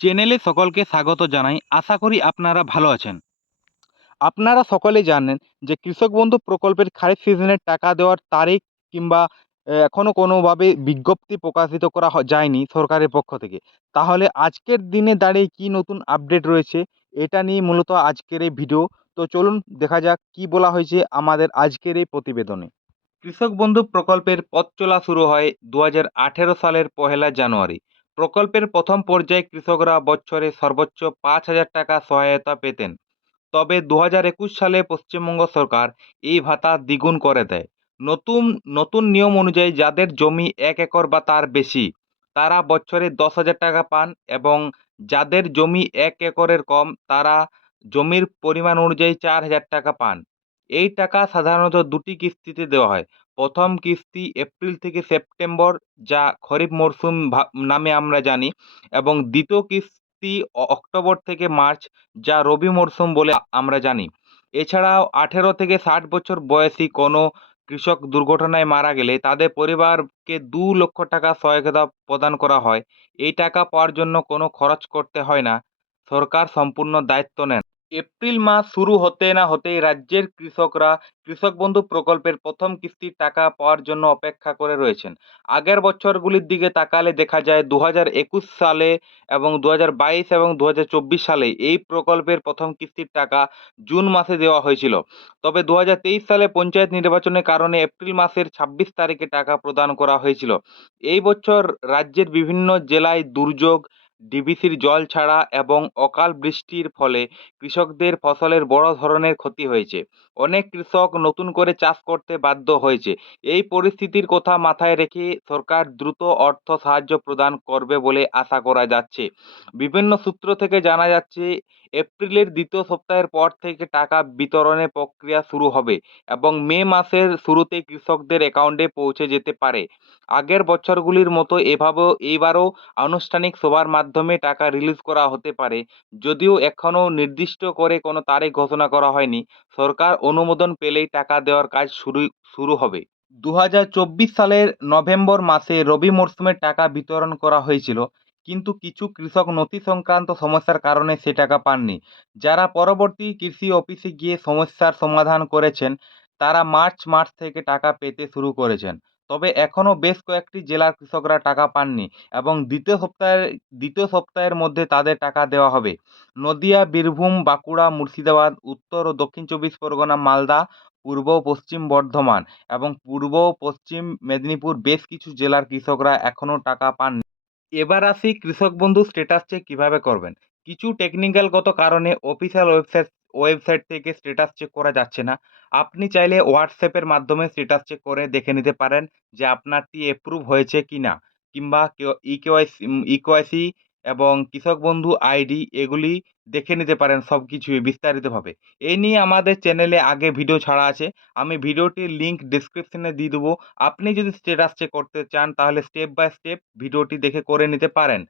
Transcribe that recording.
চ্যানেলে সকলকে স্বাগত জানাই। আশা করি আপনারা ভালো আছেন। আপনারা সকলে জানেন যে কৃষক বন্ধু প্রকল্পের খারিফ সিজনের টাকা দেওয়ার তারিখ কিংবা এখনও কোনোভাবে বিজ্ঞপ্তি প্রকাশিত করা যায়নি সরকারের পক্ষ থেকে। তাহলে আজকের দিনে দাঁড়িয়ে কি নতুন আপডেট রয়েছে, এটা নিয়ে মূলত আজকের এই ভিডিও তো চলুন দেখা যাক কি বলা হয়েছে আমাদের আজকের এই প্রতিবেদনে। কৃষক বন্ধু প্রকল্পের পথ চলা শুরু হয় দু হাজার আঠেরো সালের পহেলা জানুয়ারি। প্রকল্পের প্রথম পর্যায়ে কৃষকরা বছরে সর্বোচ্চ পাঁচ হাজার টাকা সহায়তা পেতেন। তবে দু সালে পশ্চিমবঙ্গ সরকার এই ভাতা দ্বিগুণ করে দেয়। নতুন নতুন নিয়ম অনুযায়ী যাদের জমি এক একর বা তার বেশি, তারা বছরে দশ হাজার টাকা পান এবং যাদের জমি এক একরের কম, তারা জমির পরিমাণ অনুযায়ী চার হাজার টাকা পান। এই টাকা সাধারণত দুটি কিস্তিতে দেওয়া হয়। প্রথম কিস্তি এপ্রিল থেকে সেপ্টেম্বর, যা খরিফ মরশুম নামে আমরা জানি, এবং দ্বিতীয় কিস্তি অক্টোবর থেকে মার্চ, যা রবি মরশুম বলে আমরা জানি। এছাড়াও আঠেরো থেকে ষাট বছর বয়সী কোনো কৃষক দুর্ঘটনায় মারা গেলে তাদের পরিবারকে দু লক্ষ টাকা সহায়তা প্রদান করা হয়। এই টাকা পাওয়ার জন্য কোনো খরচ করতে হয় না। সরকার সম্পূর্ণ দায়িত্ব নেন। এপ্রিল মাস শুরু হতে না হতেই রাজ্যের কৃষকরা কৃষক বন্ধু প্রকল্পের প্রথম কিস্তির টাকা পাওয়ার জন্য অপেক্ষা করে রয়েছেন। আগের বছরগুলির দিকে তাকালে দেখা যায় দু সালে এবং দু এবং দু সালে এই প্রকল্পের প্রথম কিস্তির টাকা জুন মাসে দেওয়া হয়েছিল। তবে দু সালে পঞ্চায়েত নির্বাচনের কারণে এপ্রিল মাসের ছাব্বিশ তারিখে টাকা প্রদান করা হয়েছিল। এই বছর রাজ্যের বিভিন্ন জেলায় দুর্যোগ ডিবিসির জল ছাড়া এবং অকাল বৃষ্টির ফলে কৃষকদের ফসলের বড় ধরনের ক্ষতি হয়েছে। অনেক কৃষক নতুন করে চাষ করতে বাধ্য হয়েছে। এই পরিস্থিতির কথা মাথায় রেখে সরকার দ্রুত অর্থ সাহায্য প্রদান করবে বলে আশা করা যাচ্ছে। বিভিন্ন সূত্র থেকে জানা যাচ্ছে, এপ্রিলের দ্বিতীয় সপ্তাহের পর থেকে টাকা বিতরণের প্রক্রিয়া শুরু হবে এবং মে মাসের শুরুতে কৃষকদের অ্যাকাউন্টে পৌঁছে যেতে পারে। আগের বছরগুলির মতো এভাবেও এইবারও আনুষ্ঠানিক সভার মাধ্যমে টাকা রিলিজ করা হতে পারে। যদিও এখনও নির্দিষ্ট করে কোনো তারিখ ঘোষণা করা হয়নি। সরকার অনুমোদন পেলেই টাকা দেওয়ার কাজ শুরু শুরু হবে। দু হাজার চব্বিশ সালের নভেম্বর মাসে রবি মরশুমে টাকা বিতরণ করা হয়েছিল, কিন্তু কিছু কৃষক নথি সংক্রান্ত সমস্যার কারণে সে টাকা পাননি। যারা পরবর্তী কৃষি অফিসে গিয়ে সমস্যার সমাধান করেছেন, তারা মার্চ মাস থেকে টাকা পেতে শুরু করেছেন। তবে এখনও বেশ কয়েকটি জেলার কৃষকরা টাকা পাননি এবং দ্বিতীয় সপ্তাহের দ্বিতীয় সপ্তাহের মধ্যে তাদের টাকা দেওয়া হবে। নদিয়া, বীরভূম, বাঁকুড়া, মুর্শিদাবাদ, উত্তর ও দক্ষিণ চব্বিশ পরগনা, মালদা, পূর্ব পশ্চিম বর্ধমান এবং পূর্ব পশ্চিম মেদিনীপুর বেশ কিছু জেলার কৃষকরা এখনও টাকা পাননি। এবার আসি কৃষক বন্ধু স্ট্যাটাস চেক কীভাবে করবেন। কিছু টেকনিক্যালগত কারণে অফিসিয়াল ওয়েবসাইট ওয়েবসাইট থেকে স্ট্যাটাস চেক করা যাচ্ছে না। আপনি চাইলে হোয়াটসঅ্যাপের মাধ্যমে স্ট্যাটাস চেক করে দেখে নিতে পারেন যে আপনারটি অ্যাপ্রুভ হয়েছে কি না। কিংবা ই কেওয়াইসি ই কেওয়াইসি এবং কৃষক বন্ধু আইডি এগুলি দেখে নিতে পারেন সব কিছুই বিস্তারিতভাবে। এই নিয়ে আমাদের চ্যানেলে আগে ভিডিও ছাড়া আছে। আমি ভিডিওটির লিঙ্ক ডিসক্রিপশনে দিয়ে দেবো। আপনি যদি স্ট্যাটাস চেক করতে চান তাহলে স্টেপ বাই স্টেপ ভিডিওটি দেখে করে নিতে পারেন।